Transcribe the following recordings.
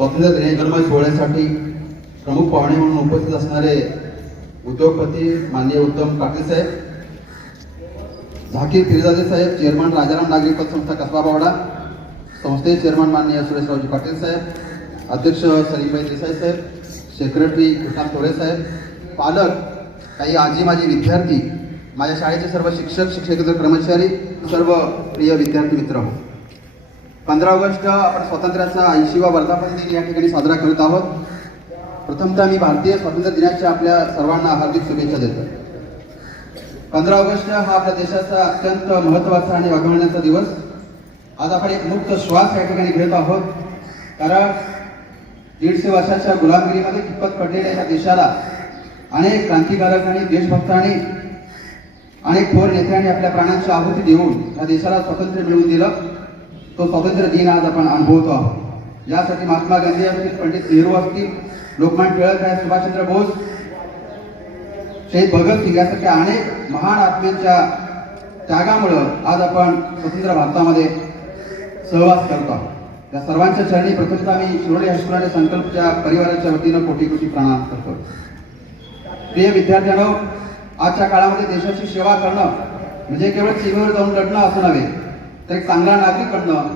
स्वातंत्र्य दिनगर्म सोहळ्यासाठी प्रमुख पाहुणे म्हणून उपस्थित असणारे उद्योगपती माननीय उत्तम पाटील साहेब, झाकीर पिरजादे साहेब, चेअरमन राजाराम नागरी पतसंस्था कसबा बावडा, संस्थेचे चेअरमन माननीय सुरेशरावजी पाटील साहेब, अध्यक्ष सलीमभाई देसाई साहेब, सेक्रेटरी कृष्णा तोरे साहेब, पालक, काही आजी माजी विद्यार्थी, माझ्या शाळेचे सर्व शिक्षक शिक्षकेतर कर्मचारी, सर्व प्रिय विद्यार्थी मित्र हो. 15 ऑगस्ट आपण स्वातंत्र्याचा 80वा वर्धापन दिन या ठिकाणी साजरा करत आहोत. प्रथमतः मी भारतीय स्वातंत्र्य दिनाच्या आपल्या सर्वांना हार्दिक शुभेच्छा देतो. 15 ऑगस्ट हा आपल्या देशाचा अत्यंत महत्त्वाचा आणि अभिमानाचा दिवस. आज आपण एक मुक्त श्वास या ठिकाणी घेत आहोत, कारण 150 वर्षाच्या गुलामगिरीमध्ये कितपत पडलेल्या या देशाला अनेक क्रांतिकारक आणि देशभक्तांनी, अनेक थोर नेत्यांनी आपल्या प्राणांची आहुती देऊन या देशाला स्वातंत्र्य मिळवून दिलं. तो स्वातंत्र्य दिन आज आपण अनुभवतो आहोत. यासाठी महात्मा गांधी असतील, पंडित नेहरू असतील, लोकमान्य टिळक आहेत, सुभाषचंद्र बोस, शहीद भगतसिंग यासारख्या अनेक महान आत्म्यांच्या त्यागामुळं आज आपण स्वतंत्र भारतामध्ये सहवास करतो आहोत. या सर्वांच्या चरणी प्रथमतः मी शिरोळे हायस्कूल आणि संकल्पच्या परिवाराच्या वतीनं कोटी कोटी प्रणाम करतो. प्रिय विद्यार्थ्यांनो, आजच्या काळामध्ये देशाची सेवा करणं म्हणजे केवळ सीमेवर जाऊन लढणं असं नव्हे, तर एक चांगला नागरिक बनणं,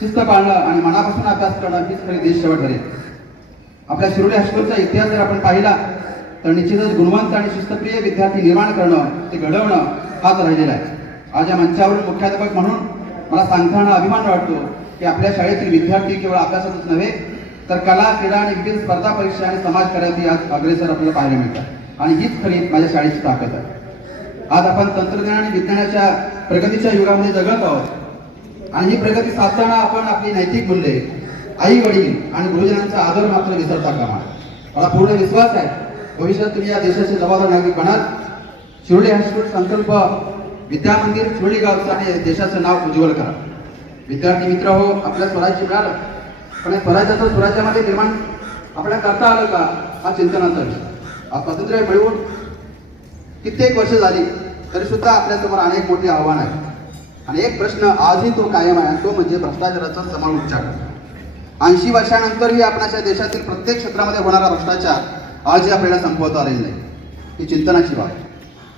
शिस्त पाळणं आणि मनापासून अभ्यास करणं हीच खरी देश सेवा ठरेल. आपल्या शिरोळे हायस्कूलचा इतिहास जर आपण पाहिला तर निश्चितच गुणवंत आणि शिस्तप्रिय विद्यार्थी निर्माण करणं, ते घडवणं हाच राहिलेला आहे. आज या मंचावरील मुख्याध्यापक म्हणून मला सांगताना अभिमान वाटतो की आपल्या शाळेतील विद्यार्थी केवळ अभ्यासातच नव्हे, तर कला, क्रीडा आणि विविध स्पर्धा परीक्षा आणि समाजकार्यातही आज अग्रेसर आपल्याला पाहायला मिळतात. आणि हीच खरी माझ्या शाळेची ताकद आहे. आज आपण तंत्रज्ञान आणि विज्ञानाच्या प्रगतीच्या युगामध्ये जगत आहोत आणि ही प्रगती साधताना आपण आपली नैतिक मूल्ये, आई वडील आणि गुरुजनांचा आदर मात्र विसरता कामा नये. मला पूर्ण विश्वास आहे भविष्यात तुम्ही या देशाचे जबाबदार नागरिक बनाल. शिरोळे हायस्कूल संकल्प विद्या मंदिर शिरोळी गावचं आणि देशाचं नाव उज्ज्वल करा. विद्यार्थी मित्र हो, आपल्या स्वराज्य मिळालं, पण या स्वराज्याचं स्वराज्यामध्ये निर्माण आपल्याला करता आलं का हा चिंतनाचा विषय. आज स्वातंत्र्य मिळवून कित्येक वर्ष झाली तरी सुद्धा आपल्यासमोर अनेक मोठी आव्हानं आहेत आणि एक प्रश्न आजही तो कायम आहे, तो म्हणजे भ्रष्टाचाराचा समूळ उच्चाटन. 80 वर्षानंतरही आपल्या देशातील प्रत्येक क्षेत्रामध्ये होणारा भ्रष्टाचार आजही आपल्याला संपवता आलेला नाही. ही चिंतनाची बाब.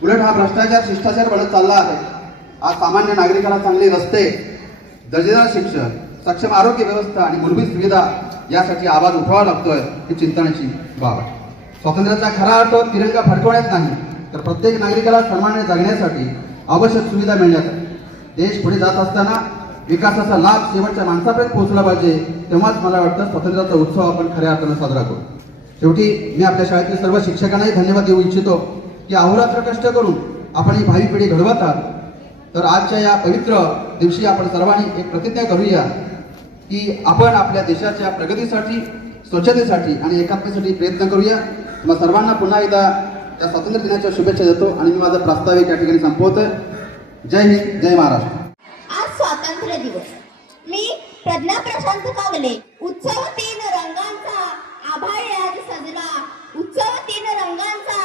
उलट हा भ्रष्टाचार शिष्टाचार बनत चालला आहे. आज सामान्य नागरिकाला चांगले रस्ते, दर्जेदार शिक्षण, सक्षम आरोग्य व्यवस्था आणि मूलभूत सुविधा यासाठी आवाज उठवावा लागतोय. ही चिंतनाची बाब आहे. स्वातंत्र्याचा खरा अर्थ तिरंगा फडकवण्यात नाही, तर प्रत्येक नागरिकाला सन्मानाने जगण्यासाठी आवश्यक सुविधा मिळण्यात. देश पुढे जात असताना विकासाचा लाभ शेवटच्या माणसापर्यंत पोहोचला पाहिजे. तेव्हाच मला वाटतं स्वातंत्र्याचा उत्सव आपण खऱ्या अर्थानं साजरा करू. शेवटी मी आपल्या शाळेतील सर्व शिक्षकांनाही धन्यवाद देऊ इच्छितो की अहोरात्र कष्ट करून आपण ही भावी पिढी घडवत आहात. तर आजच्या या पवित्र दिवशी आपण सर्वांनी एक प्रतिज्ञा करूया की आपण आपल्या देशाच्या प्रगतीसाठी, स्वच्छतेसाठी आणि एकात्मतेसाठी प्रयत्न करूया. तुम्हाला सर्वांना पुन्हा एकदा या स्वातंत्र्य दिनाच्या शुभेच्छा देतो आणि मी माझा प्रास्ताविक या ठिकाणी संपवतोय. जय हिंद, जय महाराष्ट्र. आज स्वातंत्र्य दिवस. मी प्रज्ञा प्रशांत कागले. उत्सव 3 रंगांचा आभाळी आज सजला, उत्सव 3 रंगांचा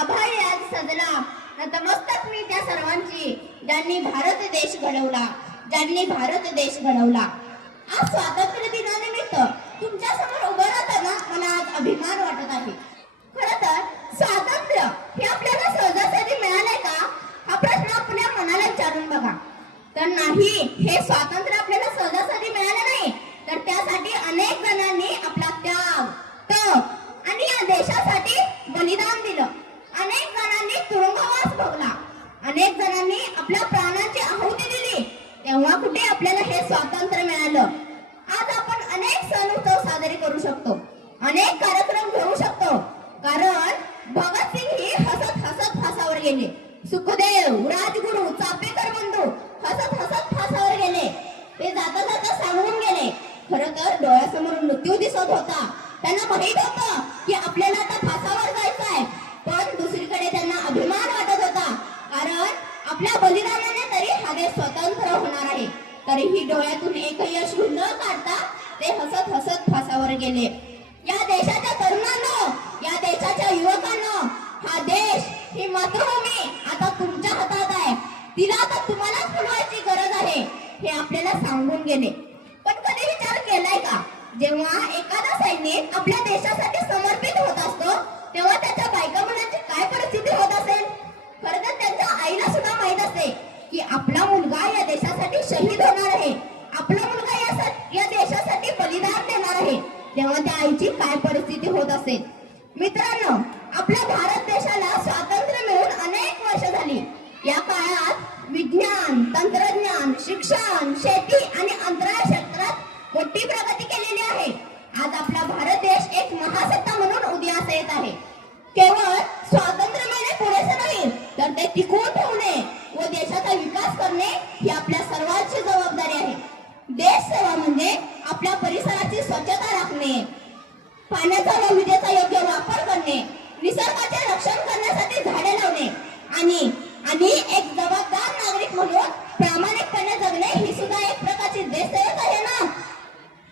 आभाळी आज सजला. नतमस्तक मी त्या सर्वांची ज्यांनी भारत देश घडवला, ज्यांनी भारत देश घडवला. आज स्वातंत्र्य दिनानिमित्त तुमच्या समोर उभं राहताना मला आज अभिमान वाटत आहे. खरं तर स्वातंत्र्य हे आपल्याला सहजासहजी मिळालंय का हा प्रश्न आपल्या मनाला विचारून बघा. तर नाही, हे स्वातंत्र्य आपल्याला सहजासहजी मिळालं नाही, तर त्यासाठी अनेक जणांनी आपला त्याग, तप आणि या देशासाठी बलिदान दिलं. अनेक जणांनी तुरुंगवास भोगला, अनेक जणांनी आपल्या प्राणांची आहुती दिली. तेव्हा कुठे आपल्याला हे स्वातंत्र्य मिळालं. आज आपण अनेक सण उत्सव साजरे करू शकतो, अनेक कार्यक्रम घेऊ शकतो, कारण भगतसिंग ही हसत हसत फासावर गेले. सुखदेव, राजगुरू, चापेकर बंधू हसत हसत फासावर गेले. ते जाता जाता सांगून गेले. खरं तर डोळ्यासमोर मृत्यू दिसत होता. त्यांना माहित होतं की आपल्याला आता फासावर जायचं आहे, पण दुसरीकडे त्यांना अभिमान वाटत होता, कारण आपल्या बलिदानाने तरी हा देश स्वतंत्र होणार आहे. तरीही डोळ्यातून एकही अश्रू न काढता ते हसत हसत फासावर गेले. या देशाच्या तरुणांनो, या देशाच्या युवकांनो, हा देश, ही मातृभूमी आता तुमच्या हातात आहे. तिला आता तुम्हालाच पुरवायची गरज आहे हे आपल्याला सांगून गेले. पण कधी विचार केलाय का जेव्हा एखादा सैनिक आपल्या देशासाठी समर्पित होत असतो तेव्हा त्याच्या बायका मुलांची काय परिस्थिती होत असेल. खरं तर त्यांच्या आईला सुद्धा माहित असते की आपला मुलगा या देशासाठी शहीद होणार आहे, आपला मुलगा या देशासाठी बलिदान देणार आहे. तेव्हा त्या आईची काय परिस्थिती होत असेल. मित्रांनो, आपल्या भारत देशाला स्वातंत्र्य मिळून अनेक वर्ष झाली. या काळात विज्ञान, तंत्रज्ञान, शिक्षण, शेती आणि अंतराळ क्षेत्रात मोठी प्रगती केलेली आहे. आज आपला भारत देश एक महासत्ता म्हणून उदयास येत आहे. केवळ स्वातंत्र्य मिळणे पुरेसे नाही, तर ते टिकवून ठेवणे व देशाचा विकास करणे ही आपल्या सर्वांची जबाबदारी आहे. देश सेवा म्हणजे आपल्या परिसराची स्वच्छता राखणे, पाण्याचा व विजेचा योग्य वापर करणे, निसर्गाचे रक्षण करण्यासाठी झाडे लावणे आणि एक जबाबदार नागरिक म्हणून प्रामाणिकपणे जगणे ही सुद्धा एक प्रकारची देशसेवाच आहे ना.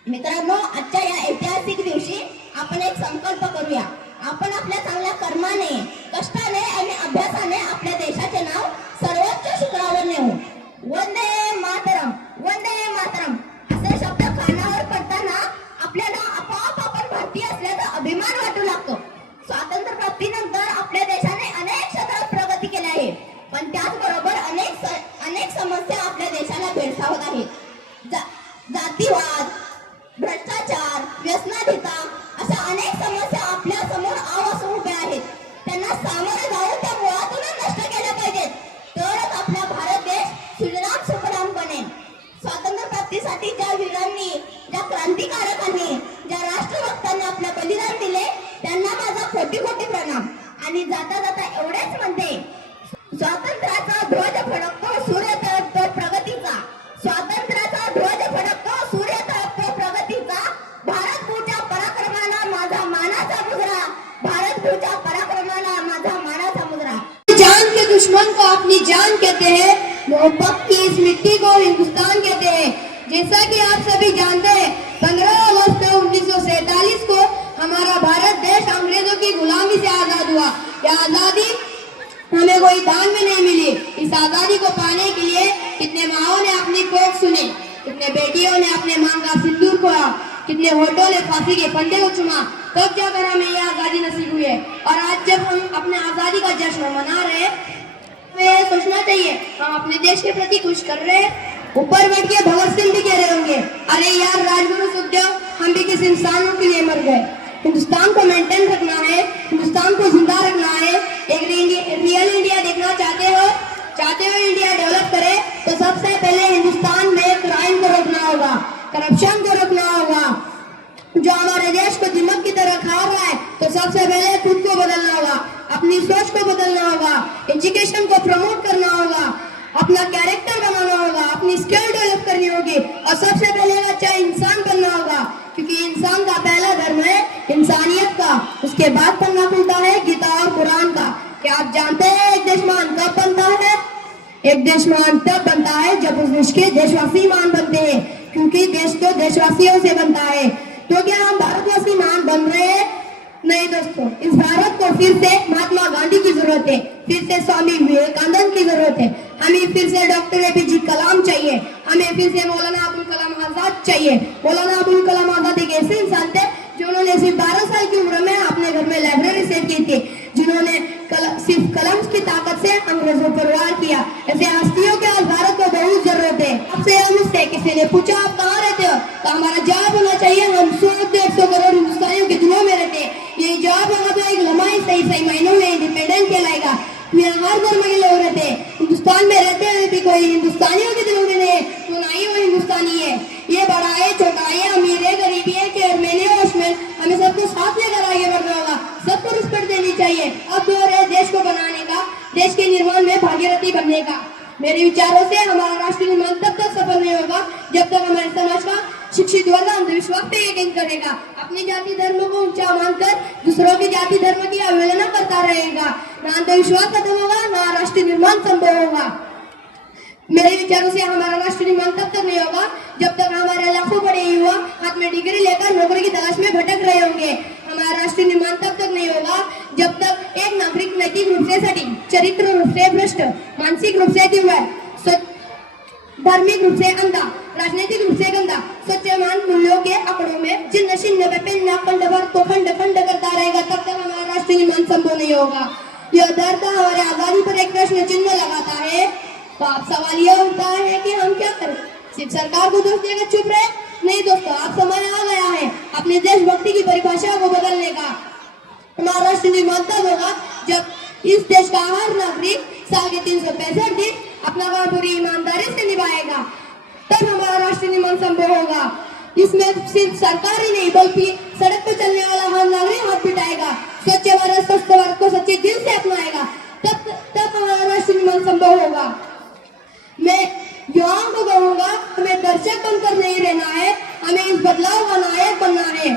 मित्रांनो, आजच्या या ऐतिहासिक दिवशी आपण एक संकल्प करूया. आपण आपल्या चांगल्या कर्माने, कष्टाने आणि अभ्यासाने आपल्या देशाचे नाव सर्वोच्च शिखरावर नेऊ. वंदे मातरम, वंदे मातरम असे शब्द कानावर पडताना आपल्याला आपोआप आपण भारतीय असल्याचा अभिमान वाटू लागतो. स्वातंत्र्य प्राप्तीनंतर आपल्या देशाने अनेक क्षेत्रात प्रगती केली आहे, पण त्याचबरोबर अनेक समस्या आपल्या देशाला भेडसावत आहेत. जातीवाद, भ्रष्टाचार, व्यसनाधीनता अशा अनेक समस्या आपल्या समोर आवासून उभ्या आहेत. त्यांना सामोरे जाऊन त्या मुळातूनच नष्ट केल्या पाहिजेत, तरच आपला भारत देश सुजलाम सुफलाम बनेल. स्वातंत्र्य प्राप्तीसाठी ज्या वीरांनी, ज्या क्रांतिकारकांनी, ज्या राष्ट्रभक्तांनी आपलं बलिदान दिले त्यांना माझा कोटी कोटी प्रणाम. आणि जाता जाता एवढेच म्हणते, स्वातंत्र्याचा ध्वज फडकतो, सूर्य तळपतो प्रगतीचा. स्वातंत्र्याचा ध्वज फडकतो, सूर्य तळपतो प्रगतीचा. भारत भूच्या पराक्रमाला माझा मानाचा मुजरा, भारत भूच्या पराक्रमाला माझा मानाचा मुजरा. जान के दुश्मन को अपनी जान कहते हैं, मोहब्बत की इस मिट्टी को हिंदुस्तान कहते हैं. जैसा कि आप सभी जानते हैं, 15 अगस्त 1947 को हमारा भारत देश अंग्रेजों की गुलामी से आजाद हुआ. यह आजादी हमें कोई दान में नहीं मिली. इस आजादी को पाने के लिए कितने माओं ने अपनी कोख सुनी, कितने बेटियों ने अपने मांग का सिंदूर खोया, कितने होठों ने फांसी के फंदे को चुमा, तब जाकर हमें यह आजादी नसीब हुई है. और आज जब हम अपने आजादी का जश्न मना रहे हैं, हमें सोचना चाहिए हम अपने देश के प्रति कुछ कर रहे हैं. ऊपर बैठ के भगत सिंह भी कह रहे होंगे, अरे यार राजगुरु सुखदेव, हम भी किसी इंसानों के लिए मर गए. हिंदुस्तान को मेंटेन रखना है, हिंदुस्तान को जिंदा रखना है. एक रियल इंडिया देखना चाहते हो इंडिया डेवलप करे, तो सबसे पहले हिंदुस्तान में क्राइम को रोकना होगा, करप्शन को रोकना होगा. जो हमारे देश को दिमाग की तरह खा रहा है, तो सबसे पहले खुद को बदलना होगा, अपनी सोच को बदलना होगा, एजुकेशन को प्रमोट करना होगा, अपना कैरेक्टर बनाना होगा, अपनी स्किल डेवलप करनी होगी और सबसे पहले अच्छा इंसान बनना होगा. क्योंकि इंसान का पहला धर्म है इंसानियत का, उसके बाद पन्ना खुलता है गीता और कुरान का. क्या आप जानते हैं एक देश महान कब बनता है? एक देश महान तब बनता है जब उस देश के देशवासी महान बनते हैं, क्योंकि देश तो देशवासियों से बनता है. तो क्या हम भारतवासी महान बन रहे हैं? नहीं दोस्तों, इस भारत को फिर से महात्मा गांधी की जरूरत है, फिर से स्वामी विवेकानंद की जरूरत है, हमें फिर से डॉक्टर APJ कलाम चाहिए, हमें फिर से मौलाना अबुल कलाम आजाद चाहिए. मौलाना अबुल कलाम आजाद एक ऐसे इंसान थे जिन्होंने सिर्फ 12 साल की उम्र में अपने घर में लाइब्रेरी सेट की थी, जिन्होंने सिर्फ कलम की ताकत से अंग्रेजों पर वार किया. ऐसे हस्तियों के आज भारत को बहुत जरूरत है. आपसे मुझसे किसी ने पूछा आप कहाँ रहते हो, तो हमारा जवाब होना चाहिए हम 100-150 करोड़ हिंदुस्तानियों के दिलों में रहते हैं. ये जवाब होगा तो एक लम्हा सही मायनों में इंडिपेंडेंट कहलाएगा. हर धर्म के लोग रहते हैं, हिंदुस्तान में रहते हैं, भी कोई हिंदुस्तानियों के दिलों में नहीं तो ना ही वो हिंदुस्तानी है. ये बड़ा है, छोटा है, अमीर है, गरीबी है, चेयरमैन है, वॉचमैन, हमें सबको साथ लेकर आगे बढ़ना होगा. सबको रिस्पेक्ट देनी चाहिए. अब दौर है देश को बनाने का, देश के निर्माण में भागीरथी बनने का. मेरे विचारों से हमारा राष्ट्र निर्माण तब तक सफल नहीं होगा जब तक हमारे समाज का शिक्षित वर्ग अंधविश्वास पे यकीन करेगा, अपनी जाति धर्म को ऊंचा मानकर दूसरों की जाति धर्म की अवहेलना करता रहेगा. ना अंधविश्वास खत्म होगा, ना राष्ट्र निर्माण संभव होगा. मेरे विचारों से हमारा राष्ट्र निर्माण तब तक नहीं होगा जब तक हमारे लाखों बड़े युवा हाथ में डिग्री लेकर नौकरी की तलाश में भटक रहे होंगे. हमारा राष्ट्र निर्माण तब तक नहीं होगा जब तक एक नागरिक नैतिक रूप से सटीक, चरित्र रूप से भ्रष्ट, मानसिक रूप से दिव्य, धार्मिक रूप से अंधा, राजनीतिक रूप से गंदा, सच्चे मान मूल्यों के आंकड़ों में दुनिया खंड भर तो खंड खंड करता रहेगा, तब तक हमारा राष्ट्र निर्माण संभव नहीं होगा। यह दर्द हमारे आजादी पर एक प्रश्न चिन्ह लगाता है। तो आप सवाल यह उठता है कि हम क्या करें? सिर्फ सरकार को दोष देकर चुप रहे? नहीं दोस्तों, आप समय आ गया है अपने देशभक्ति की परिभाषा को बदलने का। हमारा राष्ट्र निर्माण तब होगा जब इस देश का हर नागरिक साल के 365 दिन अपना काम पूरी ईमानदारी से निभाएगा, तब हमारा राष्ट्र निर्माण संभव होगा। इसमें सिर्फ सरकार ही नहीं बल्कि सड़क पर चलने वाला हर नागरिक हाथ बिठाएगा, स्वच्छ भारत स्वस्थ भारत को सच्चे दिल से अपनाएगा, तब हमारा राष्ट्र निर्माण संभव होगा। मैं युवाओं को कहूँगा, हमें दर्शक बनकर नहीं रहना है, हमें इस बदलाव का नायक बनना है।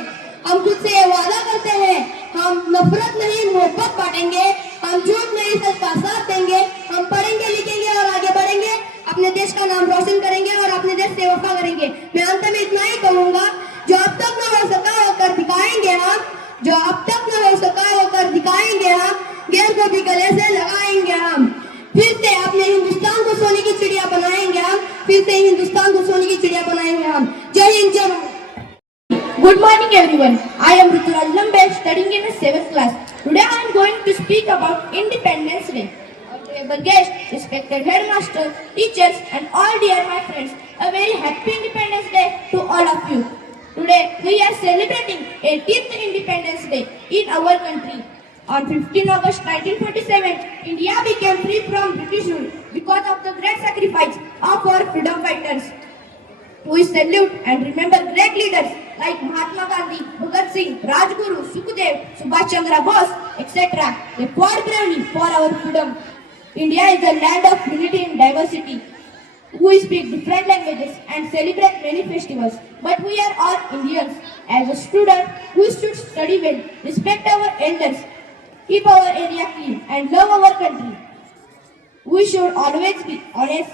हम खुद से ये वादा करते हैं, हम नफरत नहीं मोहब्बत बांटेंगे, हम झूठ नहीं सच का साथ देंगे, हम पढ़ेंगे लिखेंगे और आगे बढ़ेंगे, अपने देश का नाम रोशन करेंगे और अपने देश से वफा करेंगे। मैं अंत में इतना ही कहूँगा, जो अब तक न हो सका वो कर दिखाएंगे हम, जो अब तक न हो सका वो कर दिखाएंगे हम, गैर को भी गले से लगाएंगे हम, फिर से अपने हिंदुस्तान को सोने की चिड़िया बनाएंगे हम, फिर से हिंदुस्तान को सोने की चिड़िया बनाएंगे हम। जय हिंद, जय Bharat. Good morning everyone. I am Ruturaj Lambe, studying in the 7th class. Today I am going to speak about Independence Day. Honorable guests, respected headmaster, teachers and all dear my friends, a very happy Independence Day to all of you. Today we are celebrating 18th Independence Day in our country. On 15 August 1947, India became free from British rule because of the great sacrifice of our freedom fighters. We salute and remember great leaders like Mahatma Gandhi, Bhagat Singh, Rajguru, Sukhdev, Subhash Chandra Bose, etc. They fought bravely for our freedom. India is a land of unity and diversity. We speak different languages and celebrate many festivals, but we are all Indians. As a student, we should study well, respect our elders, keep our area clean, and love our country. We should always be honest,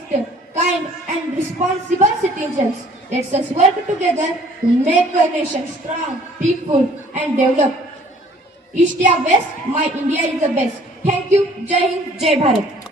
kind, and responsible citizens. Let us work together to make our nation strong, peaceful, and developed. East या West, my India is the best. Thank you. Jai Hind, Jai Bharat.